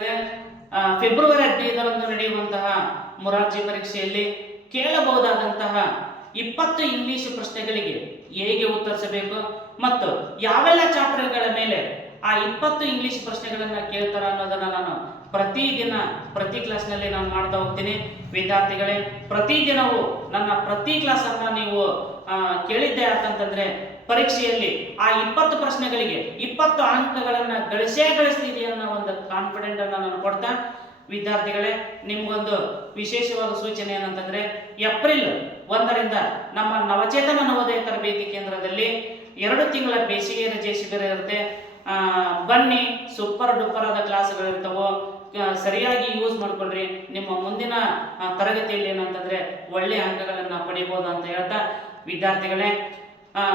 February 15ರಂದು ನಡೆಯುವಂತಹ ಮೊರಾರ್ಜಿ ಪರೀಕ್ಷೆಯಲ್ಲಿ ಕೇಳಬಹುದಾದಂತಹ 20 English ಪ್ರಶ್ನೆಗಳಿಗೆ ಹೇಗೆ ಉತ್ತರಿಸಬೇಕು ಮತ್ತು ಯಾವೆಲ್ಲ ಚಾಪ್ಟರ್ಗಳ ಮೇಲೆ ಆ 20 ಇಂಗ್ಲಿಷ್ ಪ್ರಶ್ನೆಗಳನ್ನು ಕೇಳ್ತಾರ ಅನ್ನೋದನ್ನ ನಾನು ಪ್ರತಿದಿನ ಪ್ರತಿ ಕ್ಲಾಸ್ನಲ್ಲಿ ನಾನು ಮಾಡ್ತಾ ಹೋಗ್ತೀನಿ. ವಿದ್ಯಾರ್ಥಿಗಳೇ, ಪ್ರತಿದಿನವೂ ನನ್ನ ಪ್ರತಿ ಕ್ಲಾಸನ್ನು ನೀವು ಕೇಳಿದ್ದೆ ಅಂತಂತಂದ್ರೆ ಪರೀಕ್ಷೆಯಲ್ಲಿ ಆ 20 ಪ್ರಶ್ನೆಗಳಿಗೆ 20 ಅಂಕಗಳನ್ನು ಗಳಿಸ್ತೀರಿ ಅನ್ನೋ ಒಂದು ಕಾನ್ಫಿಡೆಂಟ್ ಅನ್ನು ನಾನು ಕೊಡ್ತಾ, ವಿದ್ಯಾರ್ಥಿಗಳೇ ನಿಮ್ಗೊಂದು ವಿಶೇಷವಾದ ಸೂಚನೆ ಏನಂತಂದ್ರೆ ಏಪ್ರಿಲ್ 1ರಿಂದ ನಮ್ಮ ನವಚೇತನ ನವೋದಯ ತರಬೇತಿ ಕೇಂದ್ರದಲ್ಲಿ 2 ತಿಂಗಳ ಬೇಸಿಗೆ ರಜೆ ಶಿಬಿರ ಇರುತ್ತೆ. ಬನ್ನಿ, ಸೂಪರ್ ಡೂಪರ್ ಆದ ಕ್ಲಾಸ್ಗಳಿರ್ತಾವೋ, ಸರಿಯಾಗಿ ಯೂಸ್ ಮಾಡ್ಕೊಳ್ರಿ. ನಿಮ್ಮ ಮುಂದಿನ ತರಗತಿಯಲ್ಲಿ ಏನಂತಂದ್ರೆ ಒಳ್ಳೆ ಅಂಕಗಳನ್ನು ಪಡಿಬಹುದು ಅಂತ ಹೇಳ್ತಾ, ವಿದ್ಯಾರ್ಥಿಗಳೇ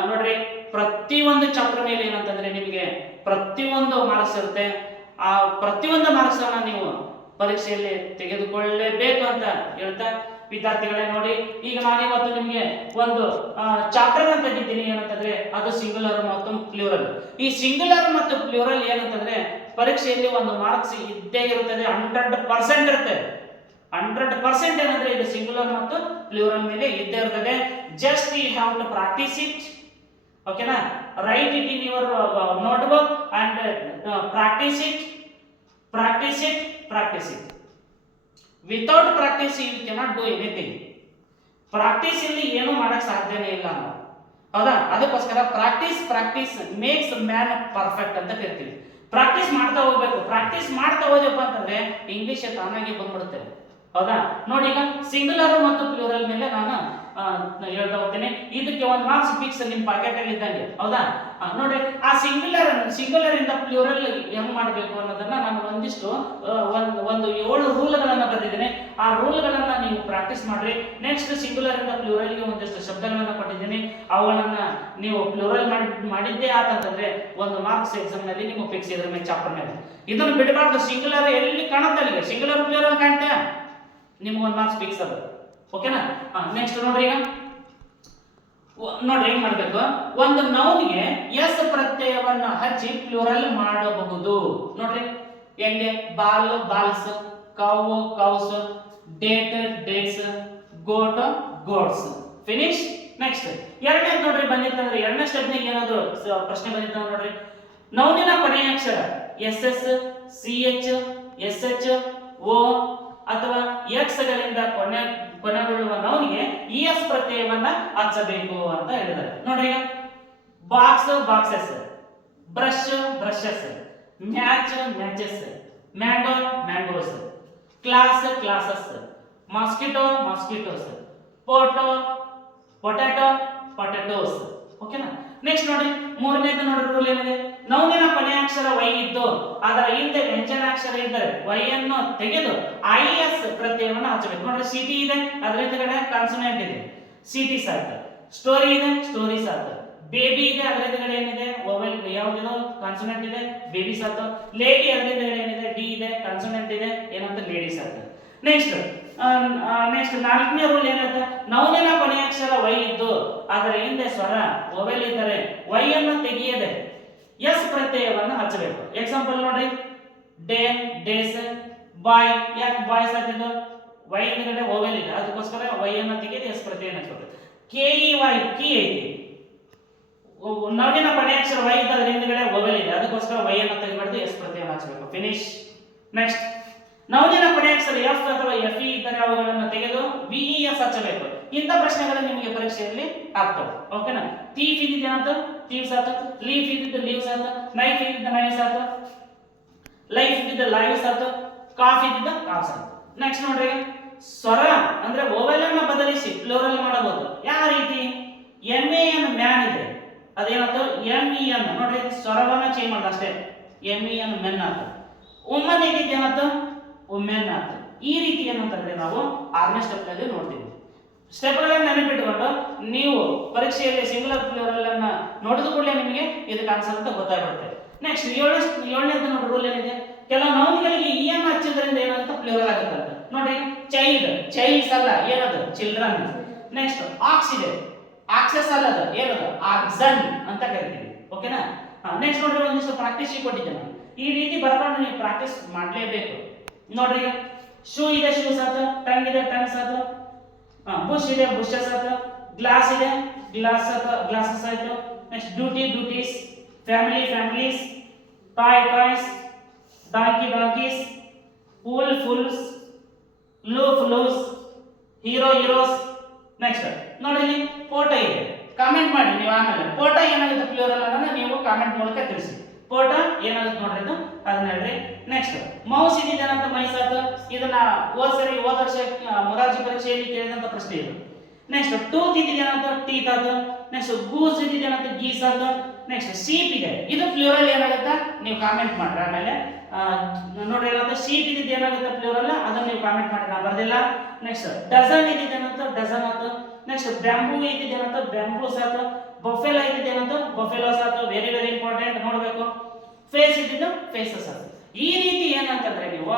ನೋಡ್ರಿ, ಪ್ರತಿಯೊಂದು ಚಾಪ್ಟರ್ ಮೇಲೆ ಏನಂತಂದ್ರೆ ನಿಮಗೆ ಪ್ರತಿಯೊಂದು ಮಾರ್ಕ್ಸ್ ಇರುತ್ತೆ. ಆ ಪ್ರತಿಯೊಂದು ಮಾರ್ಕ್ಸ್ ಅನ್ನ ನೀವು ಪರೀಕ್ಷೆಯಲ್ಲಿ ತೆಗೆದುಕೊಳ್ಳಲೇಬೇಕು ಅಂತ ಹೇಳ್ತಾ, ವಿದ್ಯಾರ್ಥಿಗಳೇ ನೋಡಿ, ಈಗ ನಾನಿವತ್ತು ನಿಮಗೆ ಒಂದು ಚಾಪ್ಟರ್ ಅಂತ ತೆಗಿದ್ದೀನಿ. ಏನಂತಂದ್ರೆ ಅದು ಸಿಂಗುಲರ್ ಮತ್ತು ಪ್ಲೂರಲ್. ಈ ಸಿಂಗುಲರ್ ಮತ್ತು ಪ್ಲೂರಲ್ ಏನಂತಂದ್ರೆ ಪರೀಕ್ಷೆಯಲ್ಲಿ ಒಂದು ಮಾರ್ಕ್ಸ್ ಇದ್ದೇ ಇರುತ್ತದೆ, 100% ಇರುತ್ತೆ. 100% ಏನಂದ್ರೆ ಇದು ಸಿಂಗುಲರ್ ಮತ್ತು ಪ್ಲೂರಲ್ ಮೇಲೆ ಇದ್ದೇ ಇರ್ತದೆ. Just you have to practise it. ಓಕೆನಾ? Write it in your notebook and practise it. Without practice you cannot do anything. Practice ಇಲ್ಲಿ ಏನು ಮಾಡಕ್ ಸಾಧ್ಯನೇ ಇಲ್ಲ ನಾವು, ಹೌದಾ? ಅದಕ್ಕೋಸ್ಕರ ಪ್ರಾಕ್ಟೀಸ್ ಮೇಕ್ಸ್ ಮ್ಯಾನ್ ಪರ್ಫೆಕ್ಟ್ ಅಂತ ಕರಿತೀವಿ. ಪ್ರಾಕ್ಟೀಸ್ ಮಾಡ್ತಾ ಹೋಗ್ಬೇಕು. ಪ್ರಾಕ್ಟೀಸ್ ಮಾಡ್ತಾ ಹೋದಪ್ಪ ಅಂತಂದ್ರೆ ಇಂಗ್ಲಿಷ್ ತಾನಾಗಿ ಬಂದ್ಬಿಡುತ್ತೆ, ಹೌದಾ? ನೋಡಿ, ಈಗ ಸಿಂಗುಲರ್ ಮತ್ತು ಪ್ಲೂರಲ್ ಮೇಲೆ ನಾನು ಹೇಳ್ತಾ ಹೋಗ್ತೇನೆ. ಇದಕ್ಕೆ ಒಂದು ಮಾರ್ಕ್ಸ್ ಫಿಕ್ಸ್ ನಿಮ್ಮ ಪಾಕೆಟ್ ಅಲ್ಲಿ ಇದ್ದಂಗೆ, ಹೌದಾ? ನೋಡ್ರಿ, ಆ ಸಿಂಗುಲರ್ ಇಂದ ಪ್ಲೂರಲ್ ಹೆಂಗ್ ಮಾಡಬೇಕು ಅನ್ನೋದನ್ನ ನಾನು ಒಂದಿಷ್ಟು ಒಂದು 7 ರೂಲ್ಗಳನ್ನ ಬರೆದಿದ್ದೇನೆ. ಆ ರೂಲ್ಗಳನ್ನ ನೀವು ಪ್ರಾಕ್ಟೀಸ್ ಮಾಡ್ರಿ. ನೆಕ್ಸ್ಟ್ ಸಿಂಗುಲರ್ ಇಂದ ಪ್ಲೂರಲ್ಗೆ ಒಂದಿಷ್ಟು ಶಬ್ದಗಳನ್ನ ಕೊಟ್ಟಿದ್ದೀನಿ. ಅವುಗಳನ್ನ ನೀವು ಪ್ಲೂರಲ್ ಮಾಡಿದ್ದೇ ಆತಂತಂದ್ರೆ ಒಂದು ಮಾರ್ಕ್ಸ್ ಎಕ್ಸಾಮ್ ನಲ್ಲಿ ನೀವು ಫಿಕ್ಸ್ ಇದ್ರ ಮೇಲೆ ಚಾಪ್ಟರ್ ಮೇಲೆ. ಇದನ್ನು ಬಿಡಬಾರ್ದು. ಸಿಂಗುಲರ್ ಎಲ್ಲಿ ಕಾಣುತ್ತೆ ಅಲ್ಲಿಗೆ ಸಿಂಗುಲರ್ ಪ್ಲೂರಲ್ ಕಾಣ್ತಾ ನಿಮ್ಗೆ ಒಂದು ಮಾರ್ಕ್ಸ್ ಫಿಕ್ಸ್ ಅದು. ಓಕೆನಾ? ನೆಕ್ಸ್ಟ್ ನೋಡ್ರಿ, ಈಗ ನೋಡ್ರಿ ಹೆಂಗ್ ಮಾಡ್ಬೇಕು. ಒಂದು ನೌನ್ಗೆ ಎಸ್ ಪ್ರತ್ಯಯವನ್ನ ಹಚ್ಚಿ ಪ್ಲೂರಲ್ ಮಾಡಬಹುದು. ನೋಡ್ರಿ ಹೆಂಗೆ: ball balls, cow cows, date dates, goat goats. Finish. Next ಎರಡನೇ ನೋಡ್ರಿ ಬಂದಿತ್ತಂದ್ರೆ ಎರಡನೇ ಸ್ಟೆಪ್ನಿಗೆ ಏನಾದ್ರು ಪ್ರಶ್ನೆ ಬಂದಿತ್ತು ನೋಡ್ರಿ. ನೌನಿನ ಕೊನೆಯ ಅಕ್ಷರ SS, CH, SH, O ಅಥವಾ X ಗಳಿಂದ ಕೊನೆಗೊಳ್ಳುವ ನೌನಿಗೆ ES ಪ್ರತ್ಯಯವನ್ನ ಹಚ್ಚಬೇಕು ಅಂತ ಹೇಳಿದ್ದಾರೆ. ನೋಡ್ರಿ, box boxes, brush brushes, match matches, mango mangoes, class classes, mosquito mosquitoes, photo potato potatoes. ಓಕೆನಾ? ನೆಕ್ಸ್ಟ್ ನೋಡಿ, ಮೂರನೇದು ನೋಡ್ರಿ ರೂಲ್ ಏನಿದೆ. ನೌನಿನ ಕೊನೆಯ ಅಕ್ಷರ Y ಇದ್ದು ಅದರ ಹಿಂದೆ ವ್ಯಂಜನಾಕ್ಷರ ಇದ್ದರೆ Y ಅನ್ನು ತೆಗೆದು IS ಪ್ರತ್ಯಯವನ್ನು ಹಚ್ಚಬೇಕು. ನೋಡ್ರಿ, ಸಿಟಿ ಇದೆ, ಅದರ ಹಿಂದೆಗಡೆ ಕಾನ್ಸೋನೆಂಟ್ ಇದೆ, ಸಿಟಿ ಸಾಕು. ಸ್ಟೋರಿ ಇದೆ, ಸ್ಟೋರಿ ಸಾಕು. ಬೇಬಿ ಇದೆ, ಅದರ ಹಿಂದೆಗಡೆ ಏನಿದೆ ವೊವೆಲ್, ಯಾವುದಿದೆ ಕಾನ್ಸೋನೆಂಟ್ ಇದೆ, ಬೇಬಿ ಸಾಕು. ಲೇಡಿ ಅದರ ಹಿಂದೆಗಡೆ ಏನಿದೆ D ಇದೆ, ಕಾನ್ಸೋನೆಂಟ್ ಇದೆ, ಏನಂತ ಲೇಡಿ ಸಾಕು. ನೆಕ್ಸ್ಟ್ ನಾಲ್ಕನೇ ರೂಲ್ ಏನಿರುತ್ತೆ. ನೌನಿನ ಕೊನೆಯ ಅಕ್ಷರ Y ಇದ್ದು ಅದರ ಹಿಂದೆ ಸ್ವರ ವೊವೆಲ್ ಇದ್ದರೆ Y ಅನ್ನು ತೆಗೆಯದೆ S ಪ್ರತ್ಯಯವನ್ನು ಹಚ್ಚಬೇಕು. ಎಕ್ಸಾಂಪಲ್ ನೋಡ್ರಿ, ಡೇ ಡೇಸ್, ಬಾಯ್. ಯಾಕೆ ಬಾಯ್ ಸಾಕಿದ್ದು? Y ಹಿಂದಗಡೆ ವೊವೆಲ್ ಇದೆ, ಅದಕ್ಕೋಸ್ಕರ Y ಅನ್ನು ತೆಗೆದು S ಪ್ರತ್ಯಯ ಹಚ್ಚಬೇಕು. KEY ಕೀ ಐತಿ. ನೌನಿನ ಕೊನೆಯ ಅಕ್ಷರ Y ಇದ್ದ ಅದರ ಹಿಂದಗಡೆ ವೊವೆಲ್ ಇದೆ, ಅದಕ್ಕೋಸ್ಕರ Y ಅನ್ನು ತೆಗೆದು S ಪ್ರತ್ಯಯವನ್ನು ಹಚ್ಚಬೇಕು. ಫಿನಿಶ್. ನೆಕ್ಸ್ಟ್ ನೌನಿನ ಕೊನೆಯ ಅಕ್ಷರ F ಅಥವಾ FE ಇದ್ದರೆ ಅವುಗಳನ್ನು ತೆಗೆದು VES ಹಚ್ಚಬೇಕು. ಇಂಥ ಪ್ರಶ್ನೆಗಳು ನಿಮಗೆ ಪರೀಕ್ಷೆಯಲ್ಲಿ ಆಗ್ತವೆ. ಓಕೆನಾ? ಥೀಫ್ ಇದ್ದಿದ್ದು ಏನಾಯ್ತು? ಥೀವ್ಸ್ ಆಯ್ತು. ಲೀಫ್ ಇದ್ದಿದ್ದು ಲೀವ್ಸ್ ಆಯ್ತು. ನೈಫ್ ಇದ್ದಿದ್ದು ನೈವ್ಸ್ ಆಯ್ತು. ಲೈಫ್ ಇದ್ದಿದ್ದು ಲೈವ್ಸ್ ಆಯ್ತು. ಕಾಫ್ ಇದ್ದಿದ್ದು ಕಾಫ್ಸ್ ಆಯ್ತು. ನೆಕ್ಸ್ಟ್ ನೋಡ್ರಿ, ಸ್ವರ ಅಂದ್ರೆ ವೊವೆಲ್ ಅನ್ನು ಬದಲಿಸಿ ಪ್ಲೂರಲ್ ಮಾಡಬಹುದು. ಯಾವ ರೀತಿ? MEN ಮ್ಯಾನ್ ಇದೆ, ಅದೇನಾಯ್ತು? MEN. ನೋಡ್ರಿ, ಸ್ವರವನ್ನ ಚೇಂಜ್ ಮಾಡೋದು ಅಷ್ಟೇ. MEN ಮೆನ್ ಆಯ್ತು. ವುಮನ್ ಇದ್ದಿದ್ದು ಏನಾಯ್ತು? ವುಮೆನ್ ಆಯ್ತು. ಈ ರೀತಿ ಏನಂತಂದ್ರೆ ನಾವು 6ನೇ ಸ್ಟೆಪ್ ನಲ್ಲಿ ನೋಡ್ತೀವಿ. ಸ್ಟೆಪ್ಗಳನ್ನು ನೆನಪಿಟ್ಟುಕೊಂಡು ನೀವು ಪರೀಕ್ಷೆಯಲ್ಲಿ ಸಿಂಗುಲರ್ ಪ್ಲೂರಲ್ ಅನ್ನ ನೋಡಿದ ಕೂಡಲೇ ನಿಮಗೆ ಇದಕ್ಕೆ ಆನ್ಸರ್ ಅಂತ ಗೊತ್ತಾಗುತ್ತೆ. ನೆಕ್ಸ್ಟ್ ಏಳನೇದು ನೋಡಿ ರೂಲ್ ಏನಿದೆ. ಕೆಲವು ನೌನ್ಗಳಿಗೆ EN ಹಚ್ಚಿದ್ರಿಂದ ಏನಂತ ಪ್ಲೂರಲ್ ಆಗುತ್ತೆ ಅಂತ. ನೋಡ್ರಿ, ಚೈಲ್ಡ್ ಚೈಲ್ಡ್ಸ್ ಅಲ್ಲ, ಏನದು? ಚಿಲ್ಡ್ರನ್. ನೆಕ್ಸ್ಟ್ ಆಕ್ಸ್ ಇದೆ, ಆಕ್ಸೆಸ್ ಅಲ್ಲ, ಅದು ಏನದು? ಆಕ್ಸನ್ ಅಂತ ಕರಿತೀವಿ. ಓಕೆನಾ? ನೆಕ್ಸ್ಟ್ ನೋಡ್ರಿ, ಒಂದಿಷ್ಟು ಪ್ರಾಕ್ಟೀಸ್ ಕೊಟ್ಟಿದ್ದೆ ನಾನು. ಈ ರೀತಿ ಬರ್ಕೊಂಡು ನೀವು ಪ್ರಾಕ್ಟೀಸ್ ಮಾಡಲೇಬೇಕು. ನೋಡ್ರಿ, ಶೂ ಇದೆ ಶೂಸ್ ಆತು, ಟಂಗ್ ಇದೆ ಟಂಗ್ಸ್ ಆತು, ಬುಷ್ ಇದೆ ಬುಷಸ್ ಆತು, ಗ್ಲಾಸ್ ಇದೆ ಗ್ಲಾಸ್ ಆತು ಗ್ಲಾಸಸ್ ಆಯ್ತು. Next duty duties, family families, toy toys, donkey donkeys, fool fools, loaf loaves, hero heroes. Next ನೋಡಿ, ಇಲ್ಲಿ ಫೋಟೋ ಇದೆ. ಕಾಮೆಂಟ್ ಮಾಡಿ ನೀವು ಆಮೇಲೆ ಫೋಟೋ ಏನಾಗುತ್ತೆ ಪ್ಲೂರಲ್ ಅನ್ನೋದನ್ನ ನೀವು ಕಾಮೆಂಟ್ ಮೂಲಕ ತಿಳಿಸಿ. ಫೋಟೋ ಏನಾಗುತ್ತೆ ನೋಡ್ರಿ ಇದು, ಅದನ್ನ ಹೇಳ್ರಿ. ನೆಕ್ಸ್ಟ್ ಮೌಸ್ ಇದೇನಂತ ಮೈಸ್ ಆತು, ಇದನ್ನ ಹೋದ ವರ್ಷ ಮೊರಾರ್ಜಿ ಪರೀಕ್ಷೆಯಲ್ಲಿ ಕೇಳಿದಂತ ಪ್ರಶ್ನೆ ಇದು. ನೆಕ್ಸ್ಟ್ ಟೂತ್ ಇದೇನಂತ ಟೀತ್ ಆತು. ನೆಕ್ಸ್ಟ್ ಗೂಸ್ ಇದೇನಂತ ಗೀಸ್ ಆತು. ನೆಕ್ಸ್ಟ್ ಶೀಪ್ ಇದೆ, ಇದು ಪ್ಲೂರಲ್ ಏನಾಗುತ್ತೆ ನೀವು ಕಾಮೆಂಟ್ ಮಾಡ್ರಿ. ಆಮೇಲೆ ನೋಡ್ರಿ ಏನಾಗುತ್ತೆ, ಶೀಪ್ ಇದ್ದಿದ್ದು ಏನಾಗುತ್ತೆ ಪ್ಲೂರಲ್, ಅದನ್ನ ನೀವು ಕಾಮೆಂಟ್ ಮಾಡಿ, ನಾ ಬರ್ದಿಲ್ಲ. ನೆಕ್ಸ್ಟ್ ಡಜನ್ ಇದೇನಂತ ಡಜನ್ ಆತು. ನೆಕ್ಸ್ಟ್ ಬ್ಯಾಂಬೂ ಇದೇನಂತ ಬ್ಯಾಂಬೂಸ್ ಆತು. ಬಫೆಲೋ ಇದೇನಂತ ಬಫೆಲೋಸ್ ಆತು. ವೆರಿ ವೆರಿ ಇಂಪಾರ್ಟೆಂಟ್ ನೋಡ್ಬೇಕು. ಫೇಸ್ ಇದ್ದಿದ್ದು ಫೇಸಸ್ ಆತು. ಈ ರೀತಿ ಏನಂತಂದ್ರೆ ನೀವು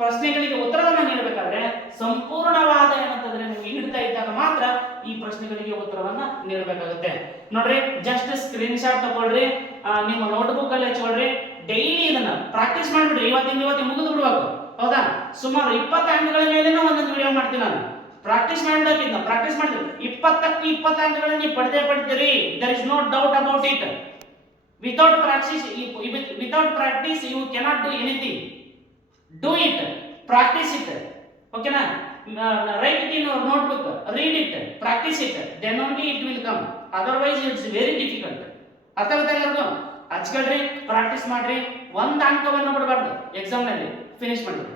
ಪ್ರಶ್ನೆಗಳಿಗೆ ಉತ್ತರವನ್ನ ನೀಡಬೇಕಾದ್ರೆ ಸಂಪೂರ್ಣವಾದ ಏನಂತಂದ್ರೆ ನೀವು ಹಿಡ್ತಾ ಇದ್ದಾಗ ಮಾತ್ರ ಈ ಪ್ರಶ್ನೆಗಳಿಗೆ ಉತ್ತರವನ್ನ ನೀಡಬೇಕಾಗುತ್ತೆ. ನೋಡ್ರಿ, ಜಸ್ಟ್ ಸ್ಕ್ರೀನ್ ಶಾಟ್ ತಗೊಳ್ರಿ, ನಿಮ್ಮ ನೋಟ್ಬುಕ್ ಅಲ್ಲಿ ಹಚ್ಕೊಳ್ರಿ, ಡೈಲಿ ಇದನ್ನ ಪ್ರಾಕ್ಟೀಸ್ ಮಾಡ್ಬಿಡ್ರಿ. ಇವತ್ತಿನ ಮುಗಿದು ಬಿಡ್ಬೇಕು, ಹೌದಾ? ಸುಮಾರು 20 ಅಂಕಗಳ ಮೇಲೆ ಒಂದೊಂದು ವಿಡಿಯೋ ಮಾಡ್ತೀನಿ ನಾನು. ಪ್ರಾಕ್ಟೀಸ್ ಮಾಡ್ಬೇಕಿದ್ನ ಪ್ರಾಕ್ಟೀಸ್ ಮಾಡಿದ್ರಿ 20ಕ್ಕೆ 20 ಅಂಕಗಳನ್ನ ನೀವು ಪಡೆದಿರಿ. There is no doubt about it. Without practice you cannot do anything. Do it, practise it, ಓಕೆನಾ? Write it in your notebook, read it, practise it, then only it will come. Otherwise it's very difficult. ಅರ್ಥ ಆಗುತ್ತೆ ಎಲ್ಲರಿಗೂ? ಹಚ್ಕೊಳ್ರಿ, practice ಮಾಡ್ರಿ, 1 ಅಂಕವನ್ನು ಬಿಡಬಾರ್ದು exam ನಲ್ಲಿ. Finish ಮಾಡ್ರಿ.